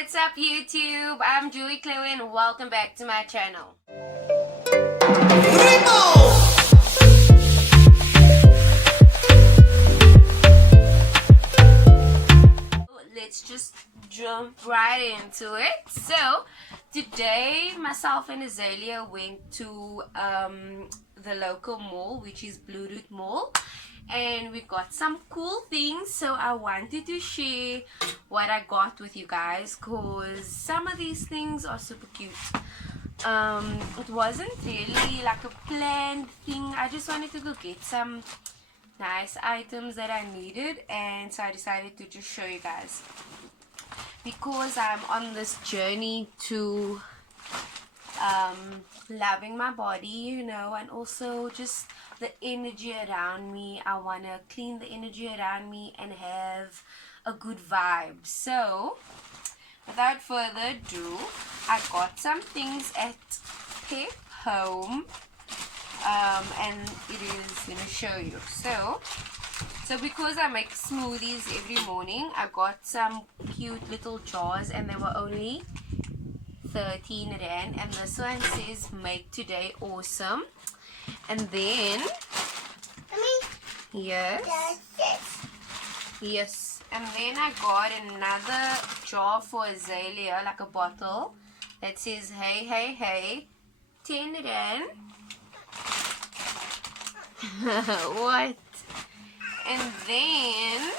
What's up YouTube? I'm Julie Khloe and welcome back to my channel. Let's just jump right into it. So today myself and Azalea went to the local mall, which is Blue Root Mall, and we got some cool things. So I wanted to share what I got with you guys because some of these things are super cute. It wasn't really like a planned thing. I just wanted to go get some nice items that I needed, and so I decided to just show you guys because I'm on this journey to loving my body, you know, and also just the energy around me. I want to clean the energy around me and have a good vibe. So without further ado, I got some things at Pep Home, and it is going to show you. So because I make smoothies every morning, I got some cute little jars and they were only 13 rand, and this one says make today awesome. And then yes, and then I got another jar for Azalea, like a bottle that says hey hey hey, 10 rand. What? And then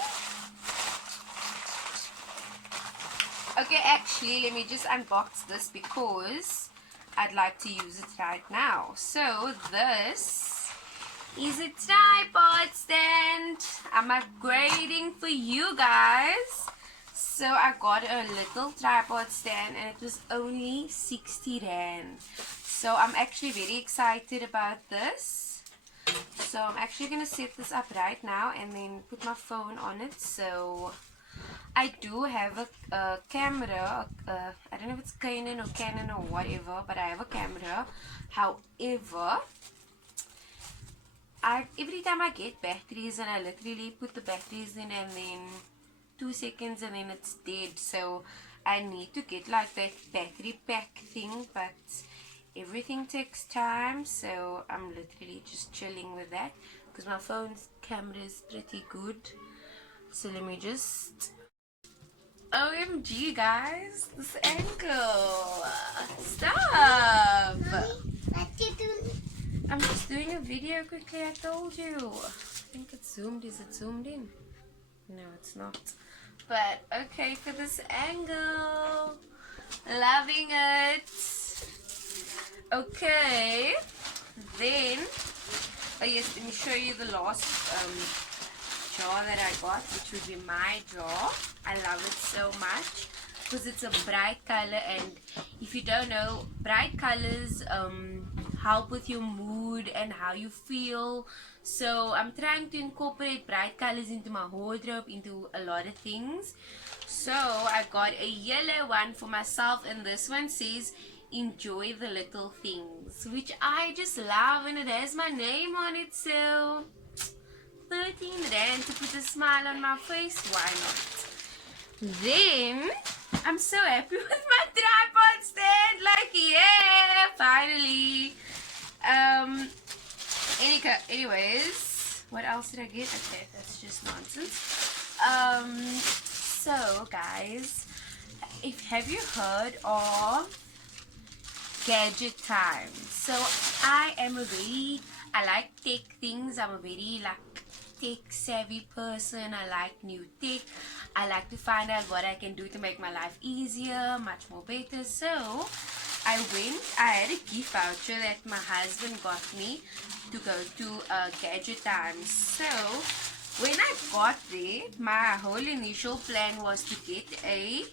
okay, actually let me just unbox this because I'd like to use it right now. So this is a tripod stand. I'm upgrading for you guys. So I got a little tripod stand and it was only 60 rand. So I'm actually very excited about this. So I'm actually going to set this up right now and then put my phone on it. So I do have a camera, I don't know if it's Canon or Canon or whatever, but I have a camera. However, every time I get batteries and I literally put the batteries in and then 2 seconds and then it's dead. So I need to get like that battery pack thing, but everything takes time. So I'm literally just chilling with that because my phone's camera is pretty good. So let me just... OMG guys, this angle. Stop. What you doing? I'm just doing a video quickly, I told you. I think it's zoomed. Is it zoomed in? No, it's not. But okay, for this angle. Loving it. Okay. Then, oh yes, let me show you the last jar that I got, which would be my jar. I love it so much because it's a bright color, and if you don't know, bright colors help with your mood and how you feel. So I'm trying to incorporate bright colors into my wardrobe, into a lot of things. So I got a yellow one for myself, and this one says enjoy the little things, which I just love, and it has my name on it. So 13 rand to put a smile on my face, why not? Then I'm so happy with my tripod stand, like yeah, finally. Anyways, what else did I get? Okay, that's just nonsense. So guys, have you heard of gadget time? So I like tech things. I'm a very like tech savvy person. I like new tech. I like to find out what I can do to make my life easier, much more better. So I had a gift voucher that my husband got me to go to gadget time. So when I got there, my whole initial plan was to get a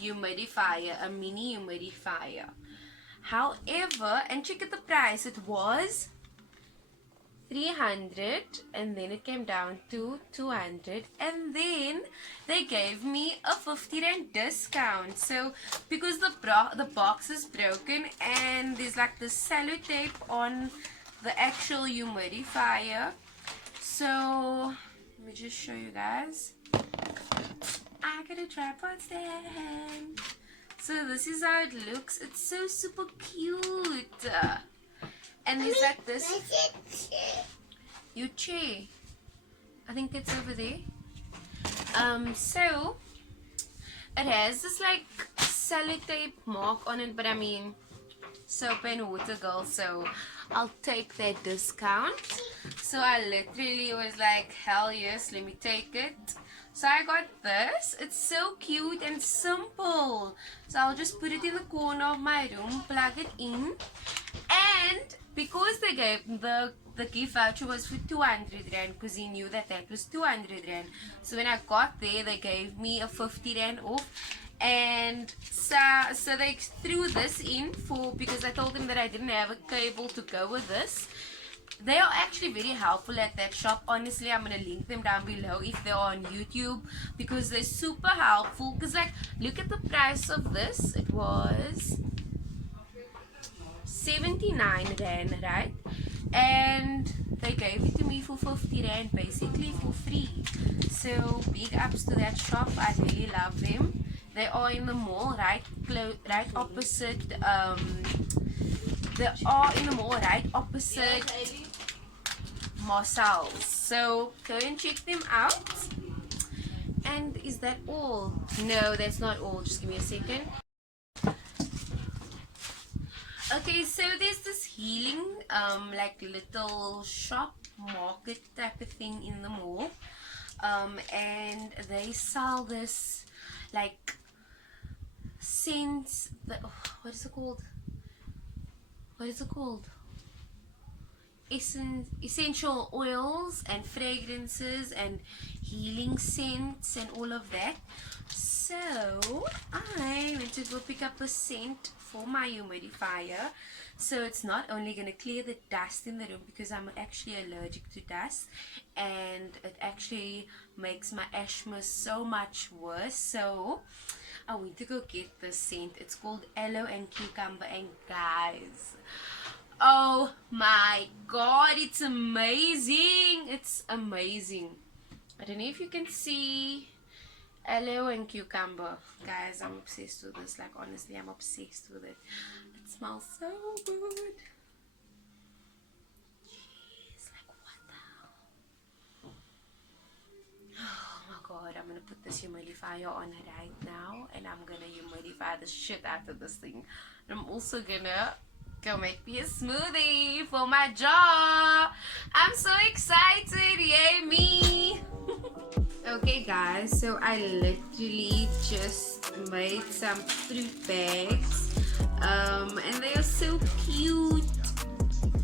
humidifier, a mini humidifier. However, and check at the price, it was 300 and then it came down to 200, and then they gave me a 50 rand discount. So because the box is broken and there's like the cello tape on the actual humidifier, so let me just show you guys. I got a tripod stand. So this is how it looks. It's so super cute. And there's like this. Your chair. I think it's over there. So it has this like sellotape mark on it, but I mean soap and water girl, so I'll take that discount. So I literally was like, hell yes, let me take it. So I got this. It's so cute and simple. So I'll just put it in the corner of my room, plug it in, and because they gave the gift voucher was for 200 rand, because he knew that was 200 rand. So when I got there, they gave me a 50 rand off. And so they threw this in for, because I told them that I didn't have a cable to go with this. They are actually very helpful at that shop. Honestly, I'm gonna link them down below if they're on YouTube, because they're super helpful. Because like, look at the price of this. It was 79 rand, right? And they gave it to me for 50 rand, basically for free. So big ups to that shop. I really love them. They are in the mall, right opposite. They are in the mall, right opposite Marcel's. So go and check them out. And is that all? No, that's not all. Just give me a second. Okay, so there's this healing, like little shop market type of thing in the mall, and they sell this like scents. What is it called? What is it called? Essential oils and fragrances and healing scents and all of that. So I went to go pick up a scent for my humidifier. So it's not only going to clear the dust in the room, because I'm actually allergic to dust, and it actually makes my asthma so much worse. So I went to go get this scent. It's called Aloe and Cucumber, and guys, oh my god, it's amazing. It's amazing. I don't know if you can see aloe and cucumber. Guys, I'm obsessed with this. Like, honestly, I'm obsessed with it. It smells so good. Jeez, like, what the hell? Oh my god, I'm gonna put this humidifier on right now, and I'm gonna humidify the shit out of this thing. And I'm also gonna go make me a smoothie for my jaw. I'm so excited. Yay me. Okay guys, so I literally just made some fruit bags, and they are so cute,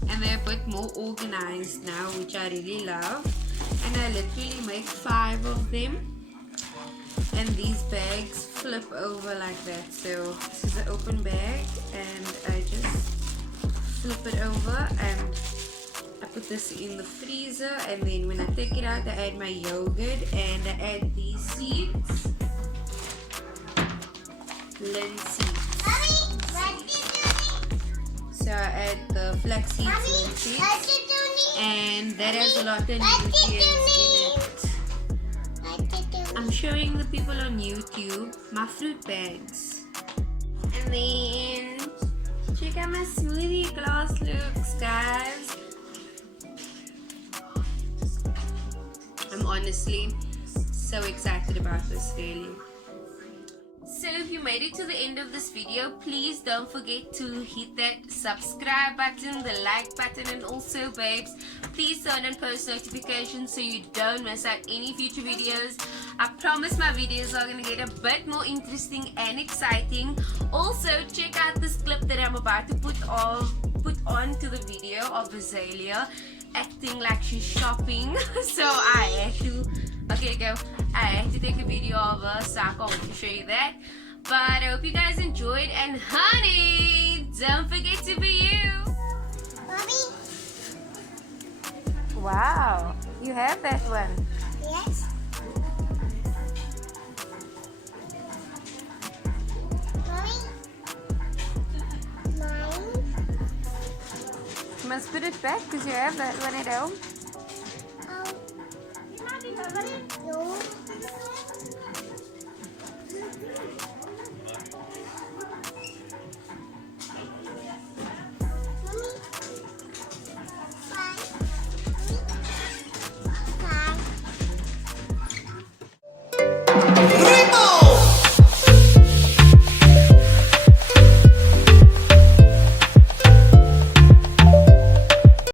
and they're a bit more organized now, which I really love. And I literally make 5 of them, and these bags flip over like that. So this is an open bag, and I just flip it over, and I put this in the freezer, and then when I take it out, I add my yogurt, and I add these seeds, linseed. So I add the flax seeds, linseed, and that has a lot of nutrients in it. I'm showing the people on YouTube my fruit bags. And then check out my smoothie glass looks, guys. I'm honestly so excited about this, really. So if you made it to the end of this video, please don't forget to hit that subscribe button, the like button, and also, babes, please turn on post notifications so you don't miss out any future videos. I promise my videos are going to get a bit more interesting and exciting. Also, check out this clip that I'm about to put on to the video of Azalea acting like she's shopping. So I had to, I had to take a video of her, so I can't wait to show you that. But I hope you guys enjoyed, and honey, don't forget to be you. Mommy? Wow, you have that one. Yes? Mommy? Mine? You must put it back because you have that one at home.